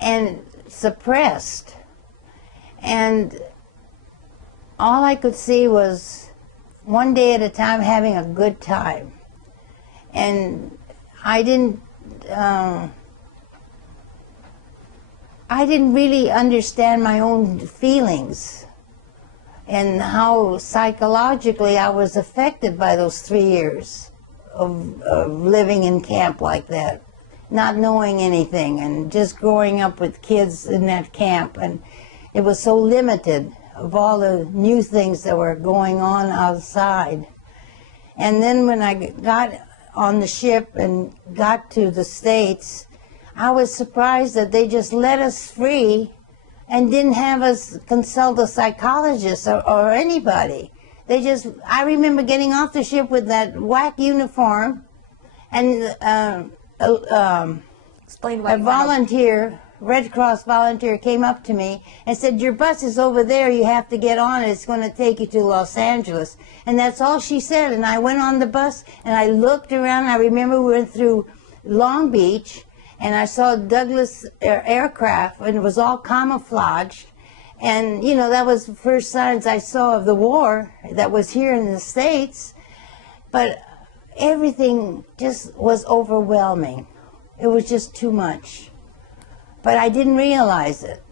and suppressed. And all I could see was one day at a time having a good time. And I didn't really understand my own feelings and how psychologically I was affected by those 3 years of living in camp like that, not knowing anything and just growing up with kids in that camp. And it was so limited of all the new things that were going on outside. And then when I got on the ship and got to the States, I was surprised that they just let us free and didn't have us consult a psychologist or anybody. They just, I remember getting off the ship with that whack uniform, and Explain what a volunteer, Red Cross volunteer, came up to me and said, "Your bus is over there, you have to get on it, it's going to take you to Los Angeles." And that's all she said. And I went on the bus and I looked around. I remember we went through Long Beach and I saw Douglas aircraft, and it was all camouflaged. And, you know, that was the first signs I saw of the war that was here in the States. But everything just was overwhelming. It was just too much. But I didn't realize it.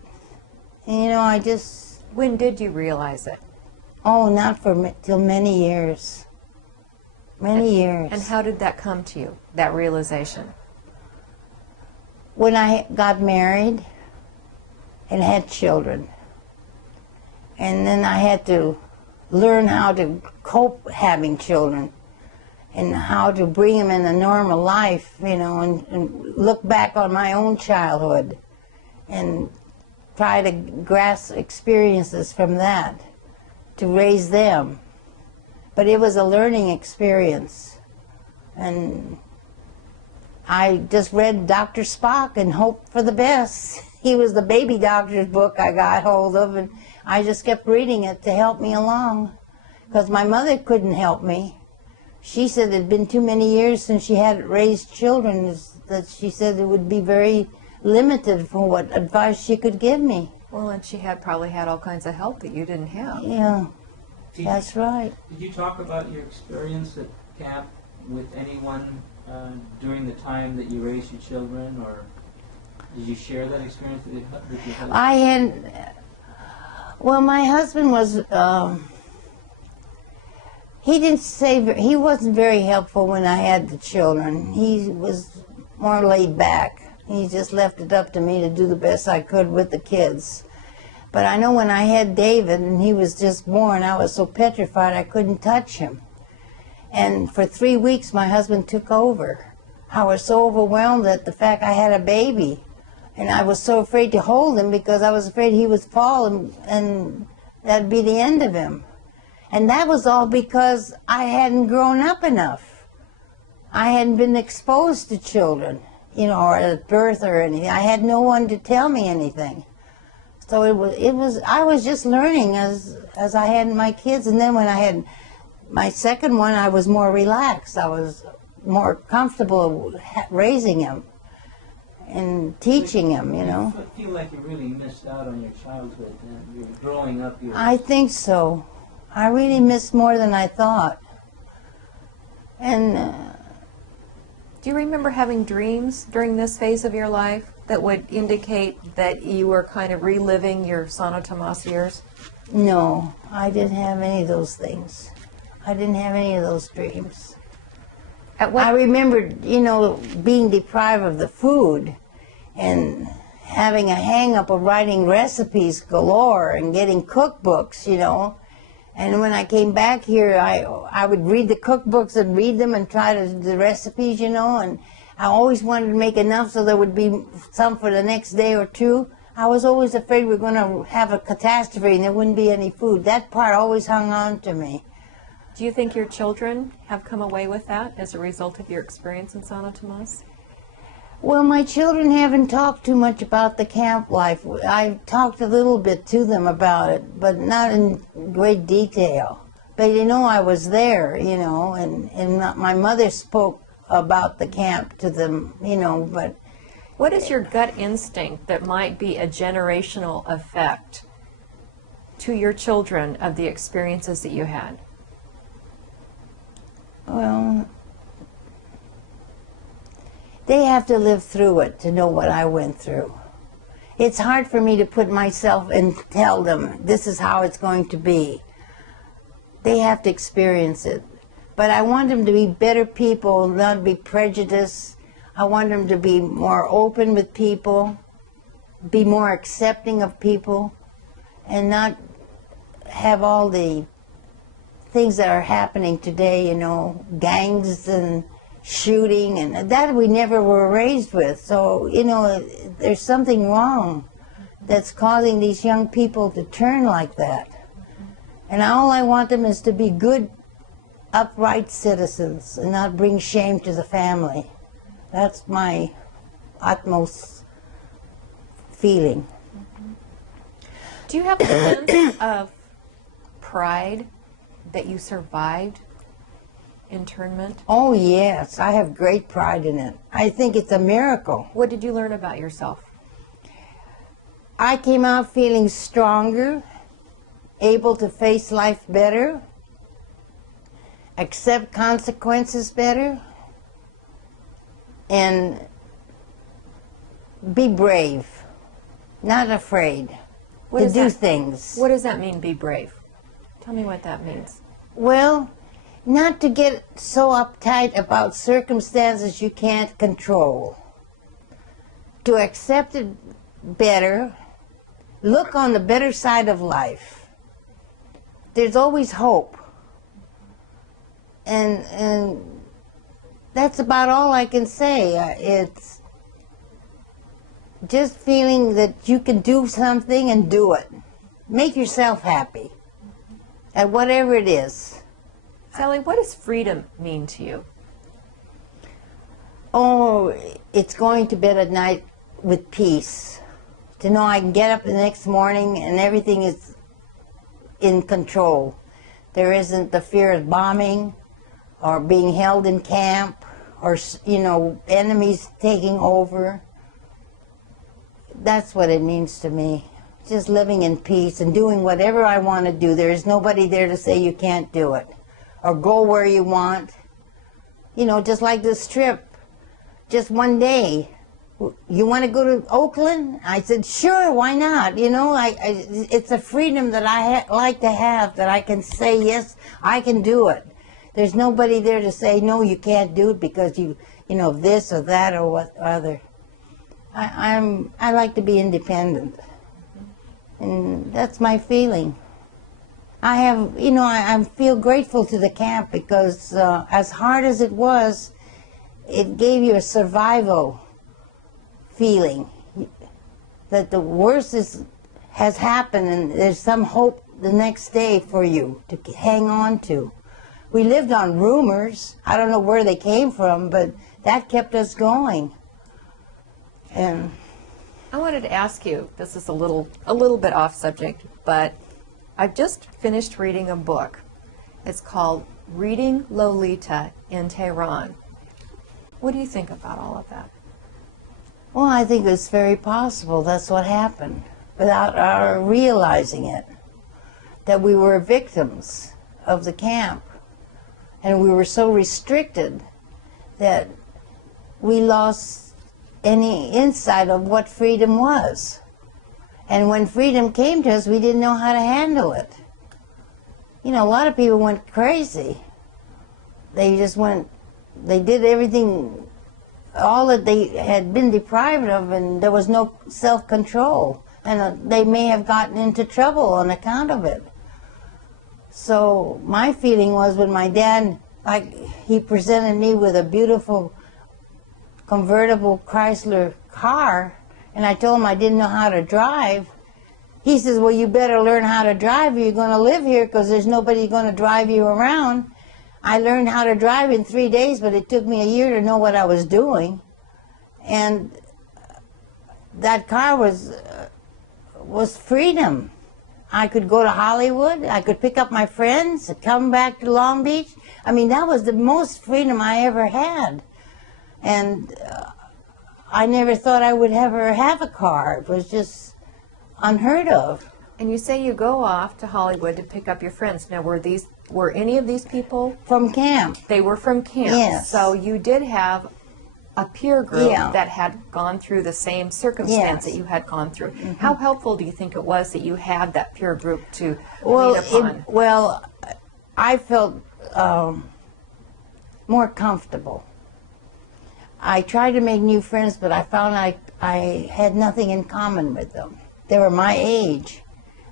And, you know, I just... When did you realize it? Oh, not for till many years. Many years. And how did that come to you, that realization? When I got married and had children. And then I had to learn how to cope having children and how to bring them in a normal life, you know, and look back on my own childhood and try to grasp experiences from that to raise them. But it was a learning experience. And I just read Dr. Spock and hoped for the best. He was the baby doctor's book I got hold of, and I just kept reading it to help me along, because my mother couldn't help me. She said it had been too many years since she had raised children, that she said it would be very limited for what advice she could give me. Well, and she had probably had all kinds of help that you didn't have. Yeah, that's right. Did you talk about your experience at camp with anyone during the time that you raised your children, or did you share that experience with your husband? I had, well, my husband was, he wasn't very helpful when I had the children. He was more laid back. He just left it up to me to do the best I could with the kids. But I know when I had David and he was just born, I was so petrified I couldn't touch him. And for 3 weeks, my husband took over. I was so overwhelmed at the fact I had a baby. And I was so afraid to hold him because I was afraid he would fall and that'd be the end of him. And that was all because I hadn't grown up enough. I hadn't been exposed to children, you know, or at birth or anything. I had no one to tell me anything. So I was just learning as I had my kids. And then when I had my second one, I was more relaxed. I was more comfortable raising him and teaching him, you know. I feel like you really missed out on your childhood and you're growing up. I think so. I really missed more than I thought. And do you remember having dreams during this phase of your life that would indicate that you were kind of reliving your Santo Tomas years? no, I didn't have any of those things. I didn't have any of those dreams. At what I remembered, you know, being deprived of the food and having a hang-up of writing recipes galore and getting cookbooks, you know. And when I came back here, I would read the cookbooks and read them and try to the recipes, you know, and I always wanted to make enough so there would be some for the next day or two. I was always afraid we were going to have a catastrophe and there wouldn't be any food. That part always hung on to me. do you think your children have come away with that as a result of your experience in Santo Tomas? Well, my children haven't talked too much about the camp life. I talked a little bit to them about it, but not in great detail. But you know, I was there, you know, and my mother spoke about the camp to them, you know, but... What is your gut instinct that might be a generational effect to your children of the experiences that you had? Well, they have to live through it to know what I went through. It's hard for me to put myself and tell them this is how it's going to be. They have to experience it. But I want them to be better people, not be prejudiced. I want them to be more open with people, be more accepting of people, and not have all the things that are happening today, you know, gangs and shooting, and that we never were raised with. So, you know, there's something wrong that's causing these young people to turn like that. And all I want them is to be good, upright citizens and not bring shame to the family. That's my utmost feeling. Do you have a sense of pride that you survived internment? Oh yes, I have great pride in it. I think it's a miracle. What did you learn about yourself? I came out feeling stronger, able to face life better, accept consequences better, and be brave, not afraid to do things. What does that mean, be brave? Tell me what that means. Well, not to get so uptight about circumstances you can't control. To accept it better, look on the better side of life. There's always hope. And that's about all I can say. It's just feeling that you can do something and do it. Make yourself happy at whatever it is. Sally, what does freedom mean to you? Oh, it's going to bed at night with peace. To know I can get up the next morning and everything is in control. There isn't the fear of bombing or being held in camp or, you know, enemies taking over. That's what it means to me. Just living in peace and doing whatever I want to do. There is nobody there to say you can't do it or go where you want. You know, just like this trip, just one day. You want to go to Oakland? I said, sure, why not? You know, it's a freedom that I like to have, that I can say, yes, I can do it. There's nobody there to say, no, you can't do it because you know, this or that or what other. I like to be independent. And that's my feeling. I have, you know, I feel grateful to the camp because as hard as it was, it gave you a survival feeling that the worst has happened and there's some hope the next day for you to hang on to. We lived on rumors. I don't know where they came from, but that kept us going. And I wanted to ask you, this is a little bit off subject, but I've just finished reading a book. It's called Reading Lolita in Tehran. What do you think about all of that? well, I think it's very possible that's what happened without our realizing it, that we were victims of the camp. And we were so restricted that we lost any insight of what freedom was. And when freedom came to us, we didn't know how to handle it. you know, a lot of people went crazy. They just went, they did everything, all that they had been deprived of, and there was no self-control. And they may have gotten into trouble on account of it. So my feeling was when my dad, he presented me with a beautiful convertible Chrysler car, and I told him I didn't know how to drive. He says, well, you better learn how to drive or you're going to live here because there's nobody going to drive you around. I learned how to drive in 3 days, but it took me a year to know what I was doing. And that car was freedom. I could go to Hollywood, I could pick up my friends, come back to Long Beach. I mean, that was the most freedom I ever had. And I never thought I would ever have a car. It was just unheard of. And you say you go off to Hollywood to pick up your friends. Now, were any of these people From camp. They were from camp. Yes. So you did have a peer group Yeah. that had gone through the same circumstance Yes. that you had gone through. How helpful do you think it was that you had that peer group to Well, lean upon? well, I felt more comfortable. I tried to make new friends, but I found I had nothing in common with them. They were my age,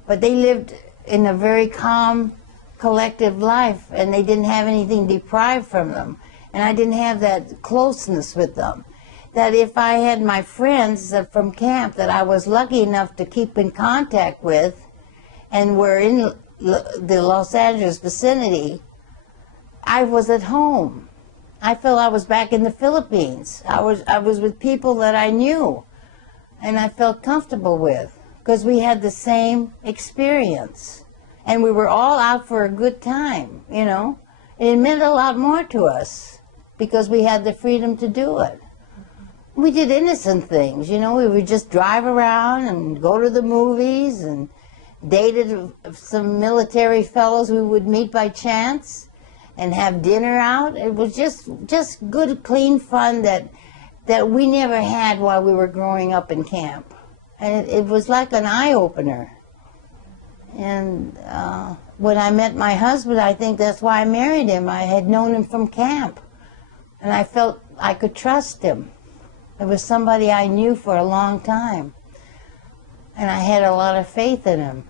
but they lived in a very calm, collective life, and they didn't have anything deprived from them. And I didn't have that closeness with them. That if I had my friends from camp that I was lucky enough to keep in contact with, and were in the Los Angeles vicinity, I was at home. I felt I was back in the Philippines. I was with people that I knew, and I felt comfortable with, because we had the same experience. And we were all out for a good time, you know. It meant a lot more to us, because we had the freedom to do it. We did innocent things, you know. We would just drive around and go to the movies, and dated some military fellows we would meet by chance, and have dinner out. It was just good, clean fun that we never had while we were growing up in camp. And it was like an eye-opener. And when I met my husband, I think that's why I married him. I had known him from camp, and I felt I could trust him. It was somebody I knew for a long time, and I had a lot of faith in him.